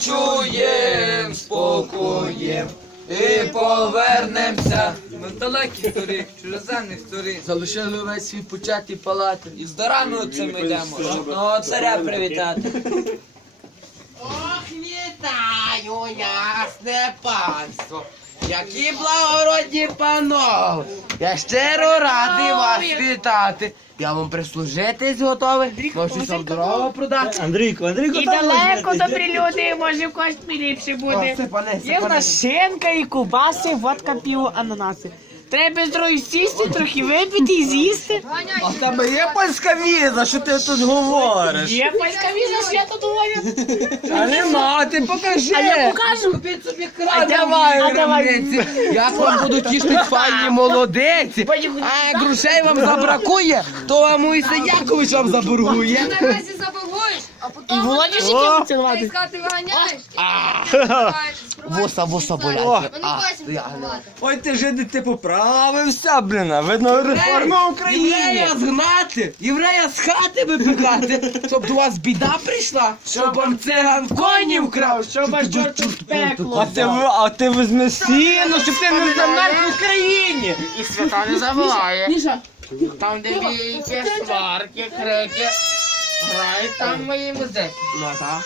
відчуєм спокоєм і повернемося. Ми в далекий сторік, чужеземний сторік. Залишили весь свій початий палати. І з дарами цим йдемо. Одного царя привітати. Ох, вітаю, ясне панство. Які благородні панове. Я щиро радий вас вітати. Я вам прислужитись готовий. Можу сам дорогу продати. Андрійко, Андрійко, І далеко добрі люди, може в когось ліпше буде. О, Є в нас шинка і кубаси, водка, пиво, ананаси. Треба здоров'я сісти, трохи випити і з'їсти. А в тебе є польська віза, що ти тут говориш? Є польська віза, свято доволі. А нема, ти покажи. А я покажу. Купіть собі А кран. давай, а давай. Як вам будуть тішити файні молодиці, а як грошей вам забракує, то вам Моїсе Якович вам заборгує. Наразі забагуєш, а І потім Володя ще О. тільки цілувати. іскати виганяєш. Воса, воса болять. А, я-. Ой, ти жиди, ти поправився, блін, видно реформа України. Єврея згнати, єврея з хати випихати, щоб до вас біда прийшла, щоб вам циган коні вкрав, Щоб аж чорт в пекло. А ти, ви- а ти візьми сіно, щоб ти не замерз в Україні. І свята не забуває. Там, де бійки, сварки, крики, грають там мої музики. Ну, так.